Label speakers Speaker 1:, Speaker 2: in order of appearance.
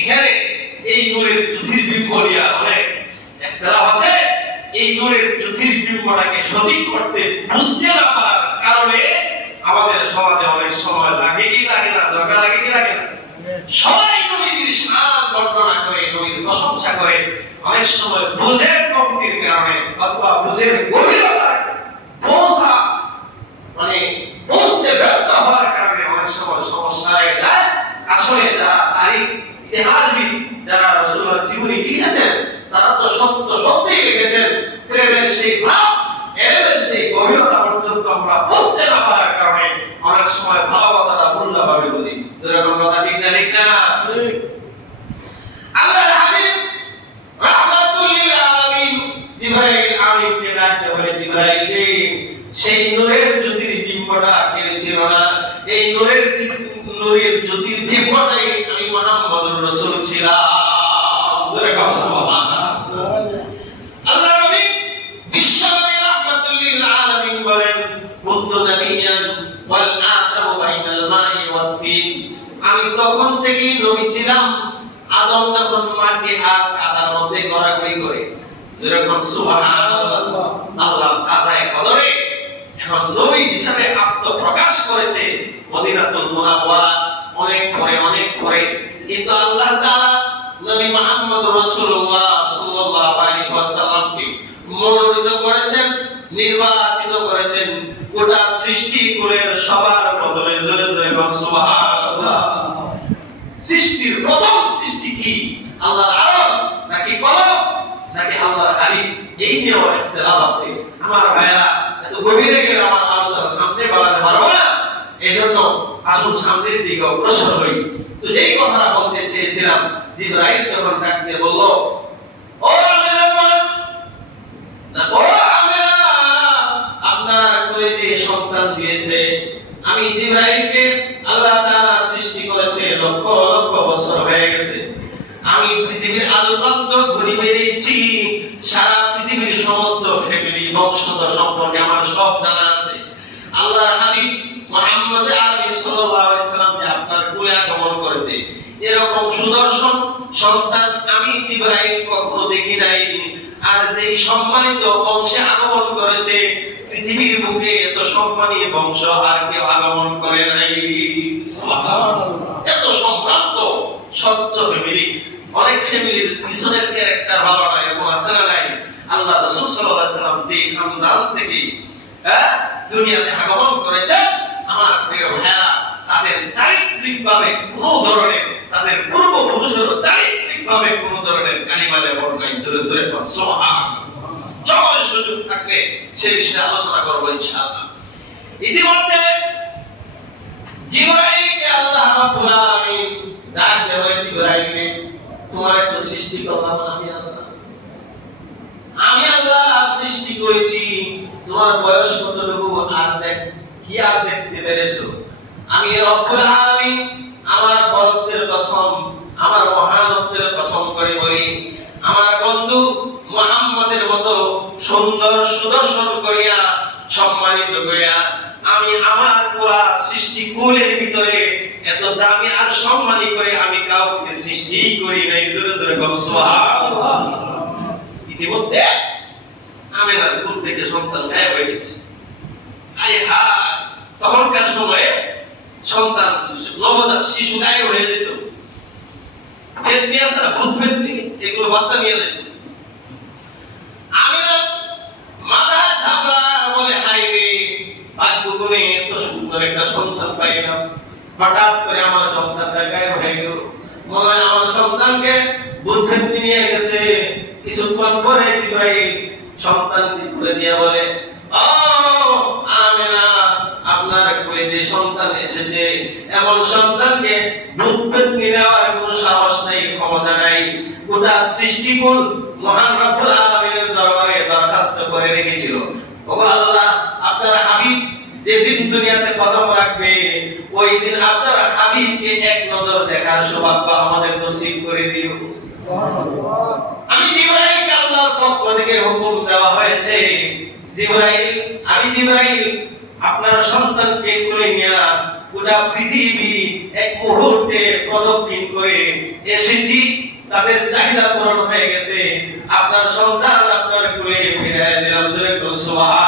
Speaker 1: এখানে এই এই সঠিক করতে বুঝতে না পারার কারণে আমাদের সমাজে অনেক সময় লাগে কি লাগে না ঝগড়া লাগে কি লাগে না সবাই নবীজির শান বর্ণনা করে নবীর প্রশংসা করে অনেক বুঝের কমতির কারণে অথবা বুঝের গভীরতা বোঝা মানে বুঝতে ব্যর্থ হওয়ার কারণে অনেক সময় সমস্যা হয়ে যায়। আসলে যারা তারিখ ইতিহাসবিদ, যারা রসুল্লাহ জীবনী লিখেছেন, তারা তো সত্য সত্যিই লিখেছেন, প্রেমের সেই ভাব, এলেমের সেই গভীরতা পর্যন্ত আমরা বুঝতে না পারার কারণে অনেক সময় ভালো কথাটা ভুলভাবে বুঝি যেরকম কথা ঠিক না ঠিক না আল্লাহর হাবিব রাহমাতুল লিল আলামিন জিবরাইল আমিনকে ডাকতে বলে, জিবরাইল, সেই নূরের জ্যোতির্বিম্বটা কেড়েছিল না। এই নূরের নূরের জ্যোতির্বিম্বটাই আমি মুহাম্মদুর রাসূল ছিলাম। আমি তখন থেকেই নবী ছিলাম, আদম যখন মাটি আর কাদার মধ্যে গড়াগড়ি করে। যেরকম সুবহানাল্লাহ আল্লাহ কাজায় কদরে এখন নবী হিসাবে আত্মপ্রকাশ করেছে মদিনাতুল মুনাওয়ারা অনেক পরে অনেক পরে। কিন্তু আল্লাহ তাআলা নবী মুহাম্মদ রাসূলুল্লাহ সাল্লাল্লাহু আলাইহি ওয়াসাল্লামকে মনোনীত করেছেন, নির্বাচিত করেছেন। গোটা সৃষ্টি কুলের সবার প্রথমে জোরে জোরে সুবহানাল্লাহ। সৃষ্টির প্রথম সৃষ্টি কি? কলম নাকি আল্লাহর হাবিব এই নিয়েও ইখতিলাফ আছে। আমার ভাইরা এত গভীরে গেলে আমার আলোচনা সামনে বাড়াতে পারব না। এজন্য আসুন সামনের দিকে অগ্রসর হই। তো যেই কথাটা বলতে চেয়েছিলাম জিব্রাইল যখন ডাকতে বলল ও আমেনা মা, না ও আমেনা আপনার কোলে সন্তান দিয়েছে। আমি জিব্রাইলকে ঘুরে সারা পৃথিবীর সমস্ত ফ্যামিলি বংশধর সম্পর্কে আমার সব জানা আছে। আল্লাহর হাবিব মুহাম্মদ আরবি সাল্লাল্লাহু আলাইহি আপনার কোলে আগমন করেছে। এরকম সুদর্শন সন্তান আমি জিব্রাইল কখনো দেখি নাই। আর যেই সম্মানিত বংশে আগমন করেছে, পৃথিবীর বুকে এত সম্মানী বংশ আর কেউ আগমন করে নাই। এত সম্ভ্রান্ত সচ্চ ফ্যামিলি অনেক ফ্যামিলির পিছনের ক্যারেক্টার ভালো না, এরকম আছে না নাই? আল্লাহ রাসূল সাল্লাল্লাহু আলাইহি সাল্লাম যে খানদান থেকে হ্যাঁ দুনিয়াতে আগমন করেছেন আমার প্রিয় ভাইরা তাদের চারিত্রিক ভাবে কোনো ধরনের, তাদের পূর্বপুরুষের চারিত্রিক ভাবে কোনো ধরনের কালিমা লেবর নাই জোরে জোরে সুবহানাল্লাহ সময় সুযোগ থাকলে সে বিষয়ে আলোচনা করব ইনশাআল্লাহ। ইতিমধ্যে জিবরাইলকে আল্লাহ রাব্বুল আলামিন ডাক দেওয়া তোমার তো সৃষ্টি কথা আমি আল্লাহ। আমি আল্লাহ সৃষ্টি করেছি। তোমার বয়স কতটুকু? আর দেখ, কি আর দেখতে পেরেছ? আমি রব্বুল আলামিন আমার বরত্বের কসম আমার মহানত্বের কসম করে বলি আমার বন্ধু মুহাম্মদের মতো সুন্দর সুদর্শন করিয়া সম্মানিত করিয়া আমি আমার পুরা সৃষ্টি কুলের ভিতরে এত দামি আর সম্মানী করে আমি কাউকে সৃষ্টি করি নাই। জোরে জোরে সুবহানাল্লাহ। ইতিমধ্যে আমেনার কুল থেকে সন্তান গায়েব হয়ে গেছে। আয় হায়, তখনকার সময়ে সন্তান, নবজাত শিশু গায়েব হয়ে যেত। ফেদ নিয়ে আসে ভূত নিয়ে এগুলো বাচ্চা নিয়ে যেত মাথা বলে হাই রে করে এত সুন্দর একটা সন্তান পাইলাম। হঠাৎ করে আমার সন্তানটা গায়েব হয়ে গেল। মনে হয় আমার সন্তানকে ফেদ নিয়ে গেছে। কিছুক্ষণ পরে জিব্রাইল সন্তানকে খুলে দিয়ে বলে, ও যে সন্তান এসেছে, এমন সন্তানকে নেওয়ার কোনো সাহস নাই, ক্ষমতা নাই। গোটা সৃষ্টিকুল মহান রব্বুল দরবারে দরখাস্ত করে রেখেছিল। ওগো আল্লাহ, আপনার হাবিব যেদিন দুনিয়াতে কদম রাখবে ওই দিন আপনার হাবিবকে এক নজর দেখার সৌভাগ্য আমাদের নসিব করে আমি জিব্রাইলকে আল্লাহর পক্ষ থেকে হুকুম দেওয়া হয়েছে আমি আপনার সন্তানকে করে নিয়া গোটা পৃথিবী এক মুহূর্তে প্রদক্ষিণ করে এসেছি। তাদের চাহিদা পূরণ হয়ে গেছে। আপনার সন্তান আপনার কোলে ফিরে দিলাম। জোরে সুবহান।